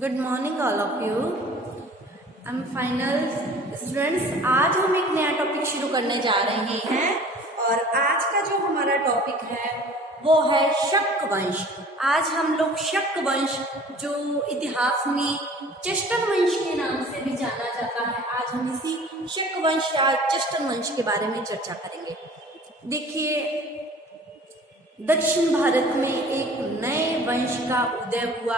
Good morning all of you. I am final students. आज हम एक नया टॉपिक शुरू करने जा रहे हैं और आज का जो हमारा टॉपिक है वो है शक वंश। आज हम लोग शक वंश जो इतिहास में चेस्टन वंश के नाम से भी जाना जाता है, आज हम इसी शक वंश या चेस्टन वंश के बारे में चर्चा करेंगे। देखिए, दक्षिण भारत में एक नए वंश का उदय हुआ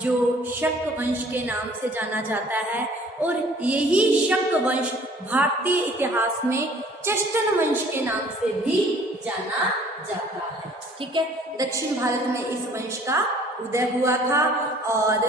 जो शक वंश के नाम से जाना जाता है और यही शक वंश भारतीय इतिहास में चेस्टन वंश के नाम से भी जाना जाता है। ठीक है, दक्षिण भारत में इस वंश का उदय हुआ था और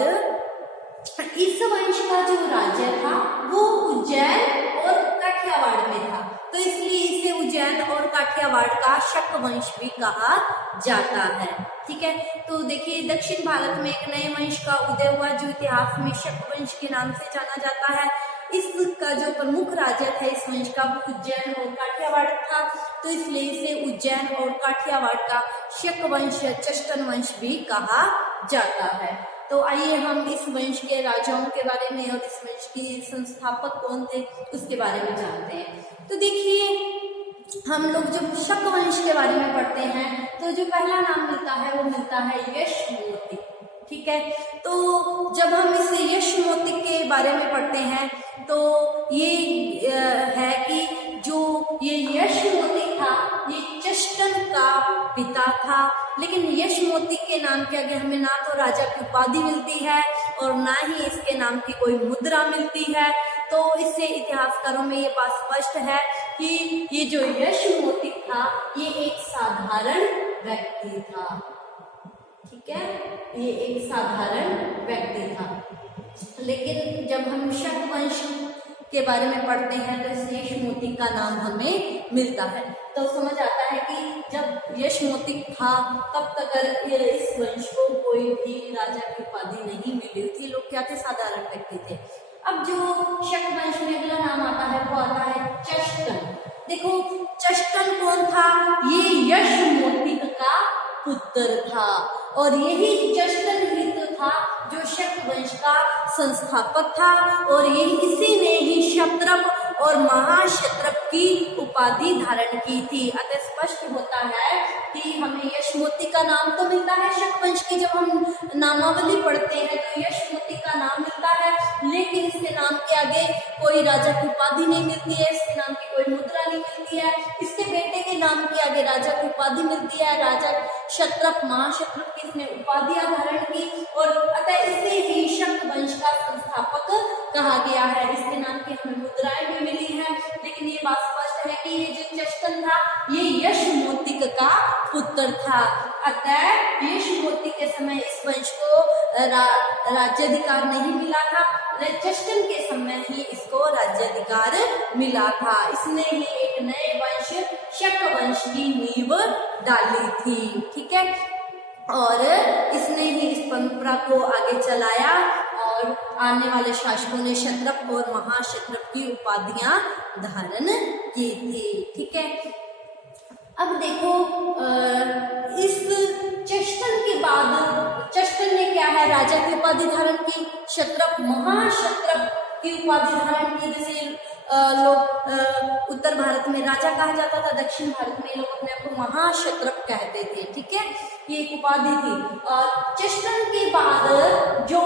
इस वंश का जो राज्य था वो उज्जैन और काठियावाड़ में था, तो इसलिए इसे उज्जैन और काठियावाड़ का शक वंश भी कहा जाता है। ठीक है, तो देखिए दक्षिण भारत में एक नए वंश का उदय हुआ जो इतिहास में शक वंश के नाम से जाना जाता है। इसका जो प्रमुख राज्य था इस वंश का वो उज्जैन और काठियावाड़ था, तो इसलिए इसे उज्जैन और काठियावाड़ का शक वंश या चेस्टन वंश भी कहा जाता है। तो आइए हम इस वंश के राजाओं के बारे में और इस वंश के संस्थापक कौन थे उसके बारे में जानते हैं। तो देखिए, हम लोग जब शक वंश के बारे में पढ़ते हैं तो जो पहला नाम मिलता है वो मिलता है यशमोती। ठीक है, तो जब हम इस यशमोती के बारे में पढ़ते हैं तो ये है कि जो ये यशमोती था ये चेस्टन का पिता था, लेकिन यशमोती के नाम के आगे हमें ना तो राजा की उपाधि मिलती है और ना ही इसके नाम की कोई मुद्रा मिलती है। तो इससे इतिहासकारों में ये बात स्पष्ट है कि ये जो यशमोती था ये एक साधारण व्यक्ति था। ठीक है, ये एक साधारण व्यक्ति था, लेकिन जब हम शक वंश के बारे में पढ़ते हैं तो इस यशमोती का नाम हमें मिलता है। तो समझ आता है कि जब यशमोती था तब तक इस वंश को कोई भी राजा की उपाधि नहीं मिली थी, लोग क्या थे, साधारण व्यक्ति थे। अब जो शक वंश में अगला नाम आता है वो आता है चेस्टन। देखो, चेस्टन कौन था? ये यशमोती का पुत्र था और यही चेस्टन ही तो था जो शक वंश का संस्थापक था और यही इसी ने ही क्षत्रप और महाक्षत्रप की उपाधि धारण की थी। अतः स्पष्ट होता है कि हमें यशमोती का नाम तो मिलता है शक वंश की, जब हम नामावली पढ़ते हैं तो यशमोती का नाम मिलता है, लेकिन इसके नाम के आगे कोई राजा की उपाधि नहीं मिलती है, इसके नाम की कोई मुद्रा नहीं मिलती है। इसके बेटे के नाम के आगे राजा की उपाधि मिलती है, राजा क्षत्रप महाक्षत्रप की इसने उपाधियां धारण की और अतः इसे ही शक वंश का संस्थापक कहा गया है। इसके नाम की हमें मुद्राएं भी मिली हैं, लेकिन ये बात स्पष्ट है कि ये जो चेस्टन था ये यशमोती का पुत्र था। अतः यशमोती के समय इस वंश को राज्याधिकार नहीं मिला था, चेस्टन के समय ही इसको राज्याधिकार मिला था। इसने ही एक नए वंश शक वंश की नींव डाली थी। ठीक है, और इसने ही इस परंपरा को आगे चलाया और आने वाले शासकों ने क्षत्रप और महाक्षत्रप की उपाधियां धारण की थी। ठीक है, अब देखो इस चेस्टन के बाद चेस्टन ने क्या है, राजा की उपाधि धारण की, क्षत्रप महाक्षत्रप की उपाधि धारण की। जैसे लोग उत्तर भारत में राजा कहा जाता था, दक्षिण भारत में लोग अपने आप को महाक्षत्रप कहते थे। ठीक है, ये एक उपाधि थी। और चेस्टन के बाद जो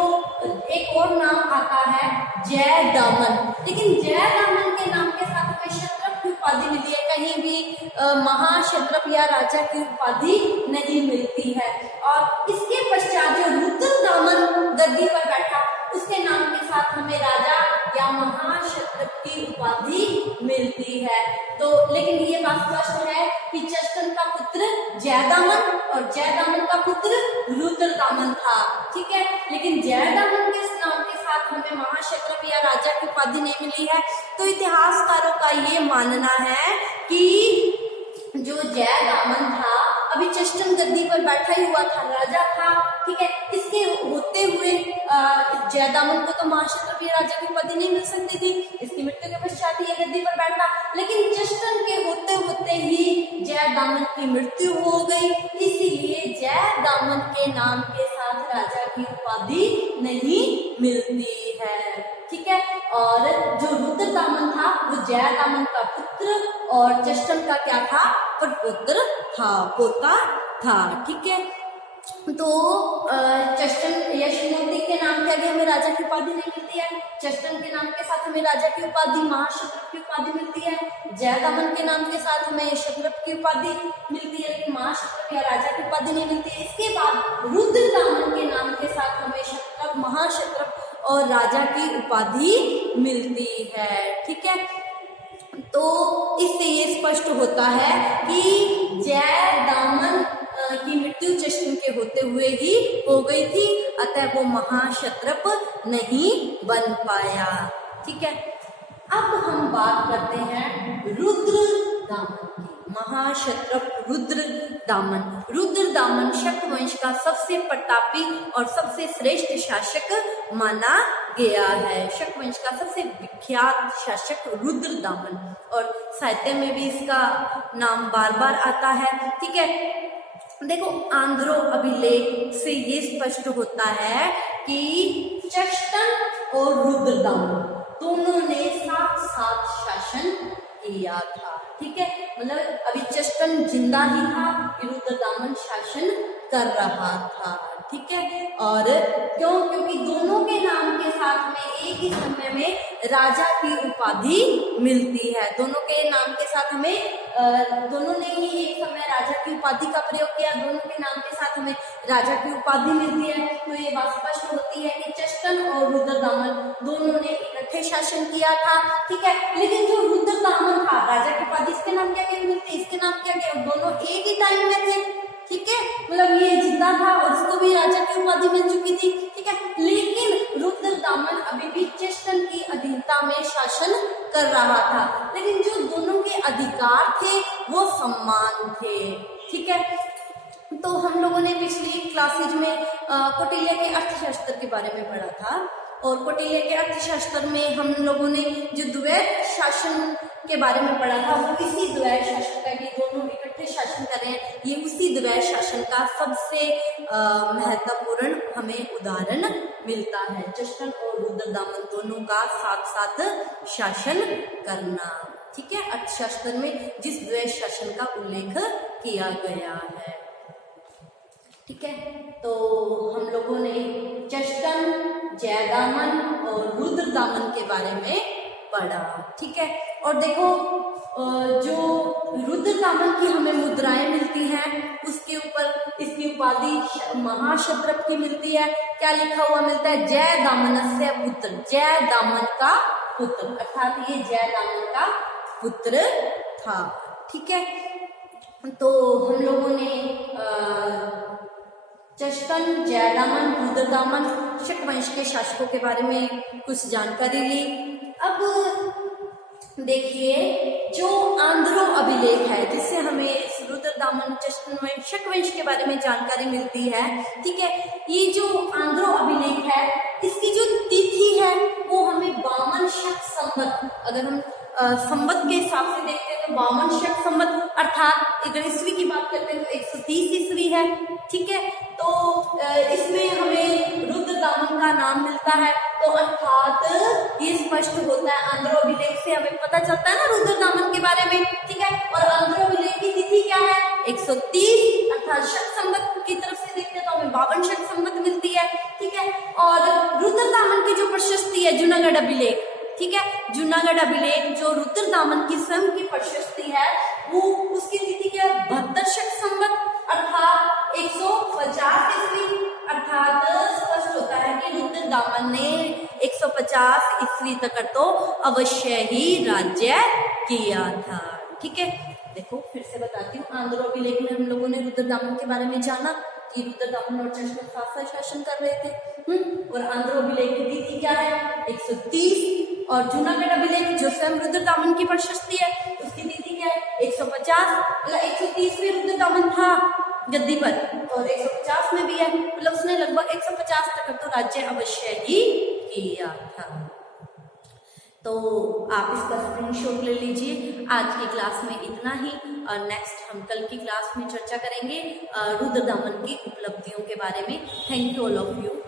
एक और नाम आता है जयदामन, लेकिन जयदामन के नाम के साथ में क्षत्रप की उपाधि मिली है, कहीं भी महाक्षत्रप या राजा की उपाधि नहीं मिलती है। और इसके पश्चात जो रुद्रदामन गद्दी पर बैठा उसके नाम के साथ हमें राजा या महाक्षत्रप की उपाधि मिलती है। तो लेकिन ये बात स्पष्ट है कि चेस्टन का पुत्र जयदामन और जयदामन का पुत्र रुद्रदामन था। ठीक है, लेकिन जयदामन के नाम के साथ हमें महाक्षत्रप या राजा की उपाधि नहीं मिली है। तो इतिहासकारों का ये मानना है कि जो जयदामन था अभी चेस्टन गद्दी पर बैठा ही हुआ था, राजा था। ठीक है, इसके होते हुए जयदामन को तो महाक्षत्रप या राजा की उपाधि नहीं मिल सकती थी, इसकी मृत्यु के पश्चात ये गद्दी पर बैठा, लेकिन चेस्टन के होते होते ही जयदामन की मृत्यु हो गई, इसीलिए जयदामन के नाम के साथ राजा की उपाधि नहीं मिलती है। ठीक है, और जो रुद्र दामन था वो जयदामन का पुत्र और चेष्टन का क्या था, प्रपुत्र था, पोता था। ठीक है, तो चेष्टन यशमोती के नाम के आगे हमें राजा की उपाधि नहीं मिलती है, चेष्टन के नाम के साथ हमें राजा की उपाधि महाक्षत्रप की उपाधि मिलती है, जयदामन के नाम के साथ हमें क्षत्रप की उपाधि मिलती है, लेकिन महाक्षत्रप या राजा की उपाधि नहीं मिलती है। इसके बाद रुद्रदामन के नाम के साथ हमें क्षत्रप, महाक्षत्रप और राजा की उपाधि मिलती है। ठीक है, तो इससे ये स्पष्ट होता है कि जयदामन की मृत्यु चेष्टन के होते हुए ही हो गई थी, अतः वो महाक्षत्रप नहीं बन पाया। ठीक है, अब हम बात करते हैं रुद्रदामन की। महाक्षत्रप रुद्रदामन। रुद्रदामन शक वंश का सबसे प्रतापी और सबसे श्रेष्ठ शासक माना गया है। शक वंश का सबसे विख्यात शासक रुद्रदामन, और साहित्य में भी इसका नाम बार बार आता है। ठीक है, देखो आंध्रो अभिलेख से ये स्पष्ट होता है कि चेष्टन और रुद्रदामन दोनों ने साथ साथ शासन किया था। ठीक है, मतलब अभी चेष्टन जिंदा ही था, रुद्रदामन शासन कर रहा था। ठीक है, और क्योंकि दोनों के नाम के साथ में एक ही समय में राजा की उपाधि मिलती है। दोनों के नाम के साथ हमें दोनों ने ही एक समय राजा की उपाधि का प्रयोग किया, दोनों के नाम के साथ हमें राजा की उपाधि मिलती है। तो ये बात स्पष्ट होती है कि चेष्टन और रुद्रदामन दोनों ने इकट्ठे शासन किया था। ठीक है, लेकिन जो रुद्रदामन था, राजा की उपाधि इसके नाम क्या क्या मिलती है, इसके नाम क्या क्या, दोनों एक ही टाइम में थे। ठीक है, मतलब ये जिंदा था और उसको भी राजा की उपाधि मिल चुकी थी। ठीक है, लेकिन रुद्रदामन अभी भी चेष्टन की अधीनता में शासन कर रहा था, लेकिन जो दोनों के अधिकार थे वो समान थे। ठीक है, तो हम लोगों ने पिछली क्लासेज में कौटिल्य के अर्थशास्त्र के बारे में पढ़ा था, और कौटिल्य के अर्थशास्त्र में हम लोगों ने जो द्वैत शासन के बारे में पढ़ा था वो इसी द्वैत शासन का, कि दोनों इकट्ठे शासन कर रहे हैं, ये उसी द्वैत शासन का सबसे महत्वपूर्ण हमें उदाहरण मिलता है। चेष्टन और रुद्रदामन दोनों का साथ साथ शासन करना। ठीक है, अर्थशास्त्र में जिस द्वैत शासन का उल्लेख किया गया है। ठीक है, तो हम लोगों ने चेष्टन, जयदामन और रुद्रदामन के बारे में पढ़ा। ठीक है, और देखो जो रुद्रदामन की हमें मुद्राएं मिलती हैं उसके ऊपर इसकी उपाधि महाक्षत्रप की मिलती है। क्या लिखा हुआ मिलता है, जयदामनस्य पुत्र, जयदामन का पुत्र, अर्थात ये जयदामन का पुत्र था। ठीक है, तो हम लोगों ने चेष्टन, जयदामन, रुद्रदामन शक वंश के शासकों के बारे में कुछ जानकारी ली। अब देखिए जो आंध्रो अभिलेख है जिससे हमें इस रुद्रदामन, चेष्टन, शक वंश के बारे में जानकारी मिलती है। ठीक है, ये जो आंध्रो अभिलेख है इसकी जो तिथि है वो हमें 52 शक संवत, अगर हम संवत के हिसाब से देखते हैं तो 52 शक संवत, अर्थात अगर ईस्वी की बात करते हैं तो 130 ईस्वी है। ठीक है, तो इसमें हमें रुद्रदामन का नाम मिलता है, तो अर्थात ये स्पष्ट होता है आंध्रो अभिलेख से हमें पता चलता है ना रुद्रदामन के बारे में। ठीक है, और आंध्रो अभिलेख की तिथि क्या है, 130, अर्थात शक संवत की तरफ से देखते हैं तो हमें 52 शक संवत मिलती है। ठीक है, और रुद्रदामन की जो प्रशस्ति है जूनागढ़ अभिलेख, ठीक है, जूनागढ़ अभिलेख जो रुद्रदामन की स्वयं की प्रशस्ति है वो उसकी तिथि क्या है, 72 शक संवत, अर्थात 150 ईस्वी, अर्थात स्पष्ट होता है कि रुद्रदामन ने 150 ईस्वी तक तो अवश्य ही राज्य किया था। ठीक है, देखो फिर से बताती हूँ, आंध्रो अभिलेख में हम लोगों ने रुद्रदामन के बारे में जाना कि रुद्रदामन और चेष्टन साथ साथ शासन कर रहे थे। और आंध्रो अभिलेख की तिथि क्या है, 130, और जूनागढ़ अभिलेख जो स्वयं रुद्रदामन की प्रशस्ति है उसकी तिथि क्या है, 150, मतलब 130 में रुद्रदामन था गद्दी पर और 150 में भी है, मतलब उसने लगभग 150 तक तो राज्य अवश्य ही किया था। तो आप इसका स्क्रीनशॉट ले लीजिए। आज की क्लास में इतना ही, और नेक्स्ट हम कल की क्लास में चर्चा करेंगे रुद्र दमन की उपलब्धियों के बारे में। Thank you all of you.